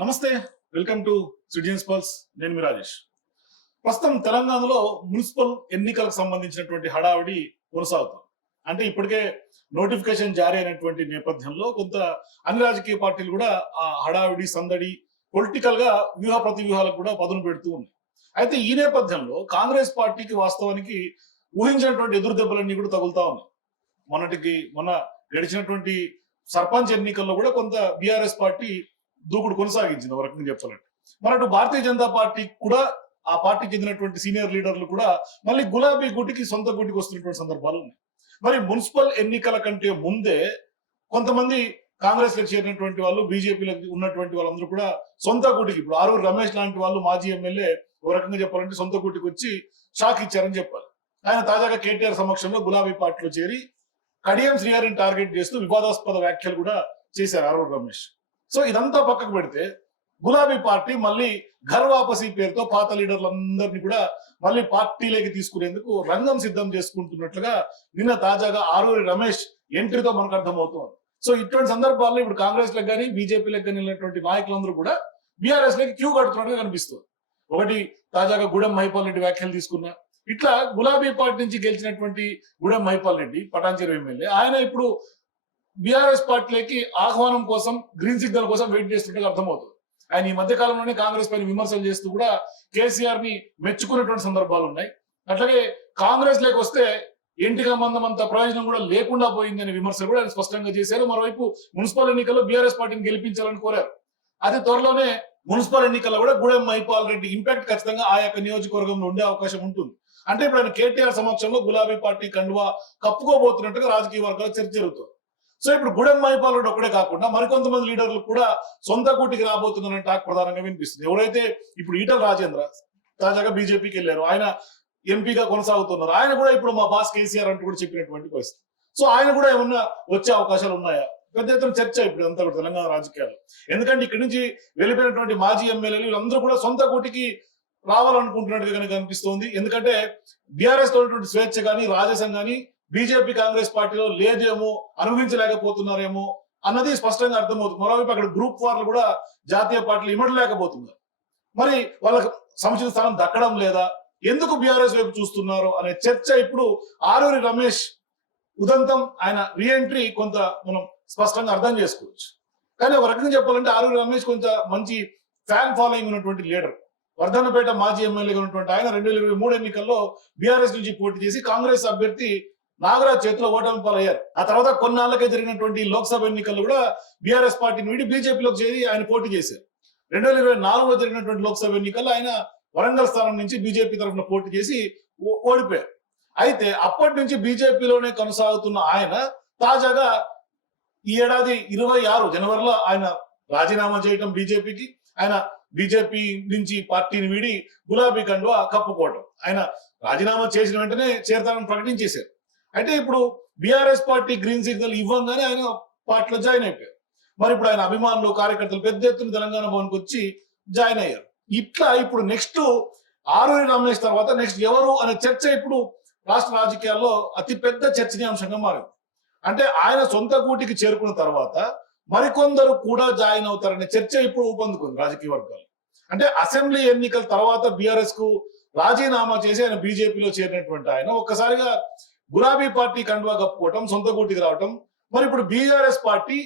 నమస్తే, welcome to citizens pulse. నేను మీ రాజేష్. ప్రస్తుతం తెలంగాణలో మున్సిపల్ ఎన్నికలకు సంబంధించినటువంటి హడావిడి కొనసాగుతుంది. అంటే ఇప్పటికే నోటిఫికేషన్ జారీ అయినటువంటి నేపథ్యంలో కొంత అన్ని రాజకీయ పార్టీలు కూడా ఆ హడావిడి సందడి పొలిటికల్ గా వ్యూహ ప్రతివ్యూహాలకు కూడా పదును పెడుతూ ఉన్నాయి. అయితే ఈ నేపథ్యంలో కాంగ్రెస్ పార్టీకి వాస్తవానికి ఊహించినటువంటి ఎదురు దెబ్బలన్నీ కూడా తగులుతా ఉన్నాయి. మొన్న గడిచినటువంటి సర్పంచ్ ఎన్నికల్లో కూడా కొంత బీఆర్ఎస్ పార్టీ దూకుడు కొనసాగించింది ఒక రకంగా చెప్పాలంటే. మరి అటు భారతీయ జనతా పార్టీ కూడా ఆ పార్టీకి చెందినటువంటి సీనియర్ లీడర్లు కూడా మళ్ళీ గులాబీ గుటికి సొంత గుటికి వస్తున్నటువంటి సందర్భాలు ఉన్నాయి. మరి మున్సిపల్ ఎన్నికల కంటే ముందే కొంతమంది కాంగ్రెస్ లో చేరినటువంటి వాళ్ళు, బీజేపీలో ఉన్నటువంటి వాళ్ళందరూ కూడా సొంత గుటికి, ఇప్పుడు ఆరూరు రమేష్ లాంటి వాళ్ళు మాజీ ఎమ్మెల్యే ఒక రకంగా చెప్పాలంటే సొంత గుటికి వచ్చి షాక్ ఇచ్చారని చెప్పాలి. ఆయన తాజాగా కేటీఆర్ సమక్షంలో గులాబీ పార్టీలో చేరి కడియం శ్రీహరిని టార్గెట్ చేస్తూ వివాదాస్పద వ్యాఖ్యలు కూడా చేశారు ఆరూరు రమేష్. సో ఇదంతా పక్కకు పెడితే గులాబీ పార్టీ మళ్ళీ ఘర్ వాపసీ పేరుతో పాత లీడర్లందరినీ కూడా మళ్ళీ పార్టీలోకి తీసుకునేందుకు రంగం సిద్ధం చేసుకుంటున్నట్లుగా నిన్న తాజాగా ఆరూరి రమేష్ ఎంట్రీతో మనకు అర్థమవుతుంది. సో ఇటువంటి సందర్భాల్లో ఇప్పుడు కాంగ్రెస్ లకు కానీ బీజేపీలకు కానీ వెళ్ళినటువంటి నాయకులందరూ కూడా బీఆర్ఎస్ లకి క్యూ కడుతున్నట్టుగా కనిపిస్తుంది. ఒకటి తాజాగా గూడెం మహిపాల్ రెడ్డి వ్యాఖ్యలు తీసుకున్నా, ఇట్లా గులాబీ పార్టీ నుంచి గెలిచినటువంటి గూడెం మహిపాల్ రెడ్డి పటాన్చెరు ఎమ్మెల్యే, ఆయన ఇప్పుడు బీఆర్ఎస్ పార్టీలకి ఆహ్వానం కోసం, గ్రీన్ సిగ్నల్ కోసం వెయిట్ చేస్తున్నట్టుగా అర్థమవుతుంది. ఆయన ఈ మధ్య కాలంలోనే కాంగ్రెస్ పైన విమర్శలు చేస్తూ కూడా కేసీఆర్ ని మెచ్చుకున్నటువంటి సందర్భాలు ఉన్నాయి. అట్లాగే కాంగ్రెస్ లేక వస్తే ఎంటిగా మందం అంత ప్రయోజనం కూడా లేకుండా పోయింది అనే విమర్శలు కూడా ఆయన స్పష్టంగా చేశారు. మరోవైపు మున్సిపల్ ఎన్నికల్లో బీఆర్ఎస్ పార్టీని గెలిపించాలని కోరారు. అదే త్వరలోనే మున్సిపల్ ఎన్నికల్లో కూడా గూడెం మహిపాల్ రెడ్డి ఇంపాక్ట్ ఖచ్చితంగా ఆ యొక్క నియోజకవర్గంలో ఉండే అవకాశం ఉంటుంది. అంటే ఇప్పుడు ఆయన కేటీఆర్ సమక్షంలో గులాబీ పార్టీ కండువా కప్పుకోబోతున్నట్టుగా రాజకీయ వర్గాల చర్చ జరుగుతుంది. సో ఇప్పుడు గూడెం మహిపాల్ రెడ్డి ఒక్కడే కాకుండా మరికొంతమంది లీడర్లు కూడా సొంత కూటికి రాబోతున్నారని టాక్ ప్రధానంగా వినిపిస్తుంది. ఎవరైతే ఇప్పుడు ఈటల రాజేంద్ర తాజాగా బీజేపీకి వెళ్ళారు, ఆయన ఎంపీగా కొనసాగుతున్నారు, ఆయన కూడా ఇప్పుడు మా బాస్ కేసీఆర్ అంటూ కూడా చెప్పినటువంటి పరిస్థితి. సో ఆయన కూడా ఏమన్నా వచ్చే అవకాశాలు ఉన్నాయా? పెద్ద ఎత్తున చర్చ ఇప్పుడు అంతా కూడా తెలంగాణ రాజకీయాలు. ఎందుకంటే ఇక్కడి నుంచి వెళ్ళిపోయినటువంటి మాజీ ఎమ్మెల్యేలు వీళ్ళందరూ కూడా సొంత కూటికి రావాలనుకుంటున్నట్టుగా కనుక కనిపిస్తోంది. ఎందుకంటే బీఆర్ఎస్ తో ఉన్నటువంటి స్వేచ్ఛ కానీ, రాజసం కానీ బీజేపీ కాంగ్రెస్ పార్టీలో లేదేమో, అనుభవించలేకపోతున్నారేమో అన్నది స్పష్టంగా అర్థమవుతుంది. మరోవైపు అక్కడ గ్రూప్ వార్లు కూడా జాతీయ పార్టీలు ఇమడలేకపోతున్నారు. మరి వాళ్ళకి సముచిత స్థానం దక్కడం లేదా, ఎందుకు బీఆర్ఎస్ వైపు చూస్తున్నారు అనే చర్చ ఇప్పుడు ఆరూరి రమేష్ ఉదంతం, ఆయన రీఎంట్రీ కొంత మనం స్పష్టంగా అర్థం చేసుకోవచ్చు. కానీ ఒక రకంగా చెప్పాలంటే ఆరూరి రమేష్ కొంచెం మంచి ఫ్యాన్ ఫాలోయింగ్ ఉన్నటువంటి లీడర్. వర్ధన్నపేట మాజీ ఎమ్మెల్యేగా ఉన్నటువంటి ఆయన 2023 ఎన్నికల్లో బీఆర్ఎస్ నుంచి పోటీ చేసి కాంగ్రెస్ అభ్యర్థి నాగరాజ్ చేతిలో ఓటమి పాలయ్యారు. ఆ తర్వాత కొన్నాళ్ళకే జరిగినటువంటి లోక్సభ ఎన్నికల్లో కూడా బీఆర్ఎస్ పార్టీని వీడి బీజేపీలోకి చేరి ఆయన పోటీ చేశారు. 2024లో జరిగినటువంటి లోక్సభ ఎన్నికల్లో ఆయన వరంగల్ స్థానం నుంచి బీజేపీ తరఫున పోటీ చేసి ఓడిపోయారు. అయితే అప్పటి నుంచి బీజేపీలోనే కొనసాగుతున్న ఆయన తాజాగా ఈ ఏడాది 26 జనవరిలో ఆయన రాజీనామా చేయటం బీజేపీకి, ఆయన బీజేపీ నుంచి పార్టీని వీడి గులాబీ కండువా కప్పుకోవటం, ఆయన రాజీనామా చేసిన వెంటనే చేరతానని ప్రకటించేశారు. అయితే ఇప్పుడు బీఆర్ఎస్ పార్టీ గ్రీన్ సిగ్నల్ ఇవ్వంగానే ఆయన పార్టీలో జాయిన్ అయిపోయారు. మరి ఇప్పుడు ఆయన అభిమానులు, కార్యకర్తలు పెద్ద ఎత్తున తెలంగాణ భవన్కి వచ్చి జాయిన్ అయ్యారు. ఇట్లా ఇప్పుడు నెక్స్ట్ ఆరూరి రమేష్ తర్వాత నెక్స్ట్ ఎవరు అనే చర్చ ఇప్పుడు రాష్ట్ర రాజకీయాల్లో అతి పెద్ద చర్చనీయాంశంగా మారింది. అంటే ఆయన సొంత గూటికి చేరుకున్న తర్వాత మరికొందరు కూడా జాయిన్ అవుతారనే చర్చ ఇప్పుడు ఊపందుకుంది రాజకీయ వర్గాలు. అంటే అసెంబ్లీ ఎన్నికల తర్వాత బీఆర్ఎస్ కు రాజీనామా చేసి ఆయన బీజేపీలో చేరినటువంటి ఆయన ఒక్కసారిగా గులాబీ పార్టీ కండువా కప్పుకోవటం, సొంత గూటికి రావటం, మరి ఇప్పుడు బీఆర్ఎస్ పార్టీ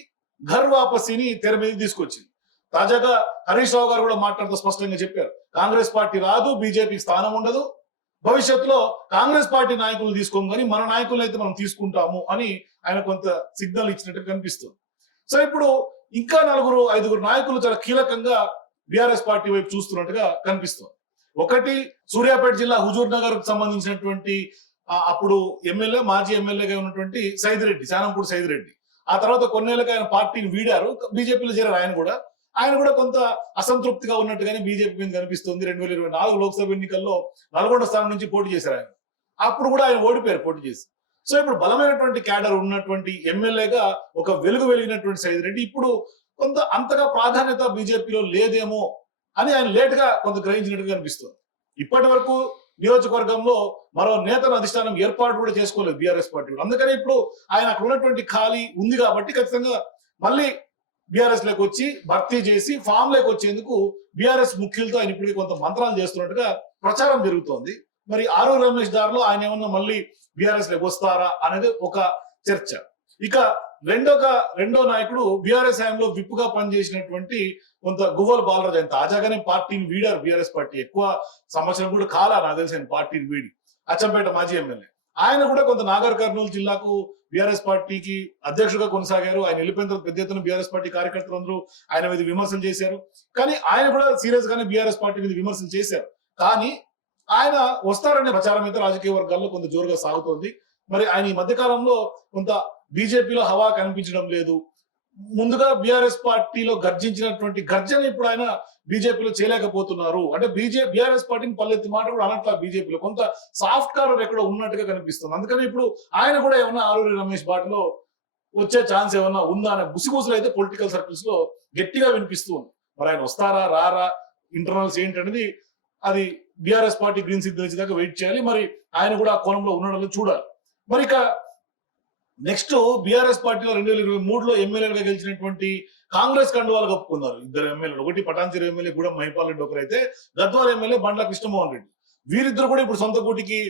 ఘర్ వాపసీని తెర మీద తీసుకొచ్చింది. తాజాగా హరీష్ రావు గారు కూడా మాట్లాడుతూ స్పష్టంగా చెప్పారు, కాంగ్రెస్ పార్టీ రాదు, బీజేపీకి స్థానం ఉండదు, భవిష్యత్తులో కాంగ్రెస్ పార్టీ నాయకులు తీసుకోము కానీ మన నాయకులను అయితే మనం తీసుకుంటాము అని ఆయన కొంత సిగ్నల్ ఇచ్చినట్టు కనిపిస్తుంది. సో ఇప్పుడు ఇంకా 4-5 నాయకులు చాలా కీలకంగా బీఆర్ఎస్ పార్టీ వైపు చూస్తున్నట్టుగా కనిపిస్తుంది. ఒకటి సూర్యాపేట జిల్లా హుజూర్ నగర్ సంబంధించినటువంటి అప్పుడు ఎమ్మెల్యే, మాజీ ఎమ్మెల్యేగా ఉన్నటువంటి సైదిరెడ్డి, శానంపూడి సైదిరెడ్డి. ఆ తర్వాత కొన్నేళ్ళకి ఆయన పార్టీని వీడారు, బీజేపీలో చేరారు. ఆయన కూడా కొంత అసంతృప్తిగా ఉన్నట్టుగానే బీజేపీ మీద కనిపిస్తుంది. 2024 లోక్సభ ఎన్నికల్లో నల్గొండ స్థానం నుంచి పోటీ చేశారు ఆయన. అప్పుడు కూడా ఆయన ఓడిపోయారు పోటీ చేసి. సో ఇప్పుడు బలమైనటువంటి క్యాడర్ ఉన్నటువంటి ఎమ్మెల్యేగా ఒక వెలిగినటువంటి సైదిరెడ్డి ఇప్పుడు కొంత అంతగా ప్రాధాన్యత బీజేపీలో లేదేమో అని ఆయన లేట్ గా కొంత గ్రహించినట్టుగా కనిపిస్తుంది. ఇప్పటి వరకు నియోజకవర్గంలో మరో నేతను అధిష్టానం ఏర్పాటు కూడా చేసుకోలేదు బీఆర్ఎస్ పార్టీ. అందుకని ఇప్పుడు ఆయన అక్కడ ఉన్నటువంటి ఖాళీ ఉంది కాబట్టి ఖచ్చితంగా మళ్ళీ బీఆర్ఎస్ లోకి వచ్చి భర్తీ చేసి ఫామ్ లోకి వచ్చేందుకు బీఆర్ఎస్ ముఖ్యులతో ఆయన ఇప్పటికీ కొంత మంత్రాలు చేస్తున్నట్టుగా ప్రచారం జరుగుతోంది. మరి ఆరూరి రమేష్ దారిలో ఆయన ఏమన్నా మళ్ళీ బీఆర్ఎస్ లోకి వస్తారా అనేది ఒక చర్చ. ఇక రెండో నాయకుడు బీఆర్ఎస్ హయాంలో విప్ గా పనిచేసినటువంటి కొంత గువ్వల బాలరాజు. ఆయన తాజాగానే పార్టీని వీడారు. బీఆర్ఎస్ పార్టీ ఎక్కువ సంవత్సరం కూడా కాలా నాకు తెలిసి ఆయన పార్టీని వీడి. అచ్చంపేట మాజీ ఎమ్మెల్యే ఆయన కూడా కొంత నాగర్ కర్నూలు జిల్లాకు బీఆర్ఎస్ పార్టీకి అధ్యక్షుడిగా కొనసాగారు. ఆయన వెళ్ళిపోయిన తర్వాత పెద్ద ఎత్తున బీఆర్ఎస్ పార్టీ కార్యకర్తలు అందరూ ఆయన మీద విమర్శలు చేశారు. కానీ ఆయన కూడా సీరియస్ గానే బీఆర్ఎస్ పార్టీ మీద విమర్శలు చేశారు. కానీ ఆయన వస్తారనే ప్రచారం అయితే రాజకీయ వర్గాల్లో కొంత జోరుగా సాగుతోంది. మరి ఆయన ఈ మధ్య కాలంలో కొంత బీజేపీలో హవా కనిపించడం లేదు. ముందుగా బీఆర్ఎస్ పార్టీలో గర్జించినటువంటి గర్జన ఇప్పుడు ఆయన బీజేపీలో చేయలేకపోతున్నారు. అంటే బీఆర్ఎస్ పార్టీని పల్లెత్తి మాట కూడా అనట్లా. బీజేపీలో కొంత సాఫ్ట్ కార్నర్ ఎక్కడో ఉన్నట్టుగా కనిపిస్తుంది. అందుకని ఇప్పుడు ఆయన కూడా ఏమన్నా ఆరూరి రమేష్ బాటలో వచ్చే ఛాన్స్ ఏమన్నా ఉందా అనే గుసిగుసులు అయితే పొలిటికల్ సర్కిల్స్ లో గట్టిగా వినిపిస్తూ ఉంది. మరి ఆయన వస్తారా రారా, ఇంటర్నల్స్ ఏంటనేది అది బీఆర్ఎస్ పార్టీ గ్రీన్ సిగ్నల్ ఇచ్చేదాకా వెయిట్ చేయాలి. మరి ఆయన కూడా ఆ కోణంలో ఉండడం చూడాలి. మరి ఇక నెక్స్ట్ బీఆర్ఎస్ పార్టీలో 2023లో ఎమ్మెల్యేలుగా గెలిచినటువంటి కాంగ్రెస్ కండువాలు కప్పుకున్నారు ఇద్దరు ఎమ్మెల్యేలు. ఒకటి పటాన్చెరు ఎమ్మెల్యే గూడెం మహిపాల్ రెడ్డి ఒకరైతే, గద్వాల ఎమ్మెల్యే బండ్ల కృష్ణమోహన్ రెడ్డి. వీరిద్దరు కూడా ఇప్పుడు సొంత గూటికి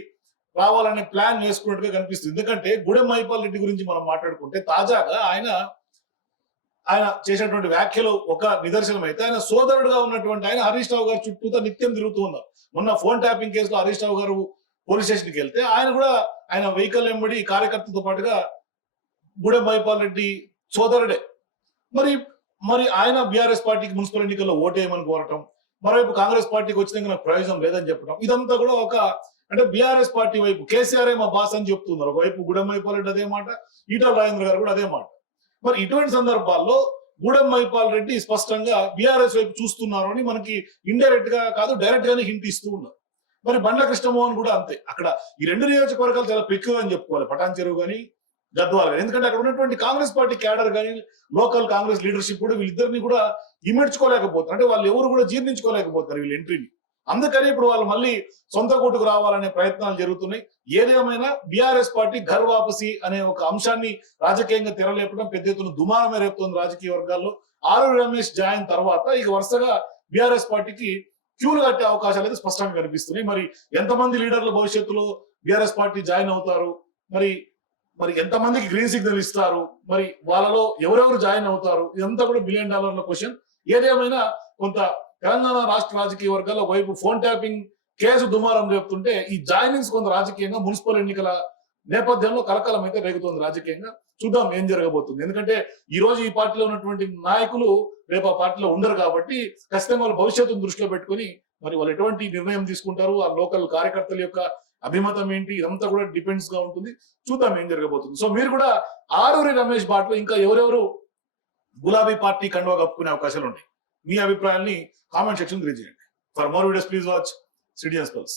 రావాలనే ప్లాన్ వేసుకున్నట్టుగా కనిపిస్తుంది. ఎందుకంటే గూడెం మహిపాల్ రెడ్డి గురించి మనం మాట్లాడుకుంటే తాజాగా ఆయన చేసినటువంటి వ్యాఖ్యలు ఒక నిదర్శనం అయితే, ఆయన సోదరుడుగా ఉన్నటువంటి ఆయన హరీష్ రావు గారు చుట్టూతో నిత్యం తిరుగుతూ ఉన్నారు. మొన్న ఫోన్ ట్యాపింగ్ కేసులో హరీష్ రావు గారు పోలీస్ స్టేషన్కి వెళ్తే ఆయన కూడా ఆయన వెహికల్ వెంబడి కార్యకర్తతో పాటుగా గూడెం మహిపాల్ రెడ్డి సోదరుడే. మరి ఆయన బీఆర్ఎస్ పార్టీకి మున్సిపల్ ఎన్నికల్లో ఓటేయమని కోరటం, మరోవైపు కాంగ్రెస్ పార్టీకి వచ్చినాక నాకు ప్రయోజనం లేదని చెప్పడం, ఇదంతా కూడా ఒక అంటే బీఆర్ఎస్ పార్టీ వైపు కేసీఆర్ మా బాస్ అని చెప్తున్నారు. ఒకవైపు గూడెం మహిపాల్ రెడ్డి అదే మాట, ఈటల రాజేంద్ర గారు కూడా అదే మాట. మరి ఇటువంటి సందర్భాల్లో గూడెం మహిపాల్ రెడ్డి స్పష్టంగా బీఆర్ఎస్ వైపు చూస్తున్నారు అని మనకి ఇండైరెక్ట్ గా కాదు డైరెక్ట్ గానే హింట్ ఇస్తూ ఉన్నారు. మరి బండ్ల కృష్ణమోహన్ కూడా అంతే. అక్కడ ఈ రెండు నియోజకవర్గాలు చాలా పెక్కువ అని చెప్పుకోవాలి, పటాన్చెరు కానీ గద్వాల కానీ. ఎందుకంటే అక్కడ ఉన్నటువంటి కాంగ్రెస్ పార్టీ క్యాడర్ కానీ లోకల్ కాంగ్రెస్ లీడర్షిప్ కూడా వీళ్ళిద్దరిని కూడా ఇమిడ్చుకోలేకపోతారు. అంటే వాళ్ళు ఎవరు కూడా జీర్ణించుకోలేకపోతారు వీళ్ళ ఎంట్రీని. అందుకని ఇప్పుడు వాళ్ళు మళ్ళీ సొంత కోటుకు రావాలనే ప్రయత్నాలు జరుగుతున్నాయి. ఏదేమైనా బీఆర్ఎస్ పార్టీ ఘర్ వాపసి అనే ఒక అంశాన్ని రాజకీయంగా తెరలేపడం పెద్ద ఎత్తున దుమారమే రేపుతోంది రాజకీయ వర్గాల్లో. ఆరూరి రమేష్ జాయిన్ తర్వాత ఇక వరుసగా బీఆర్ఎస్ పార్టీకి క్యూలు కట్టే అవకాశాలు అయితే స్పష్టంగా కనిపిస్తున్నాయి. మరి ఎంతమంది లీడర్లు భవిష్యత్తులో బీఆర్ఎస్ పార్టీ జాయిన్ అవుతారు, మరి ఎంతమందికి గ్రీన్ సిగ్నల్ ఇస్తారు, మరి వాళ్ళలో ఎవరెవరు జాయిన్ అవుతారు, ఇదంతా కూడా $1 బిలియన్ క్వశ్చన్. ఏదేమైనా కొంత తెలంగాణ రాష్ట్ర రాజకీయ వర్గాల్లో ఒకవైపు ఫోన్ ట్యాపింగ్ కేసు దుమారం రేపుతుంటే ఈ జాయినింగ్స్ కొంత రాజకీయంగా మున్సిపల్ ఎన్నికల నేపథ్యంలో కలకలం అయితే రేగుతోంది రాజకీయంగా. చూద్దాం ఏం జరగబోతుంది. ఎందుకంటే ఈ రోజు ఈ పార్టీలో ఉన్నటువంటి నాయకులు రేపు ఆ పార్టీలో ఉండరు కాబట్టి ఖచ్చితంగా వాళ్ళ భవిష్యత్తును దృష్టిలో పెట్టుకుని మరి వాళ్ళు ఎటువంటి నిర్ణయం తీసుకుంటారు, ఆ లోకల్ కార్యకర్తల యొక్క అభిమతం ఏంటి, ఇదంతా కూడా డిపెండ్స్ గా ఉంటుంది. చూద్దాం ఏం జరగబోతుంది. సో మీరు కూడా ఆరూరి రమేష్ బాటలో ఇంకా ఎవరెవరు గులాబీ పార్టీ కండువా కప్పుకునే అవకాశాలు ఉన్నాయి. మీ అభిప్రాయాన్ని కామెంట్ సెక్షన్ తెలియజేయండి. For more videos please watch citizens pulse.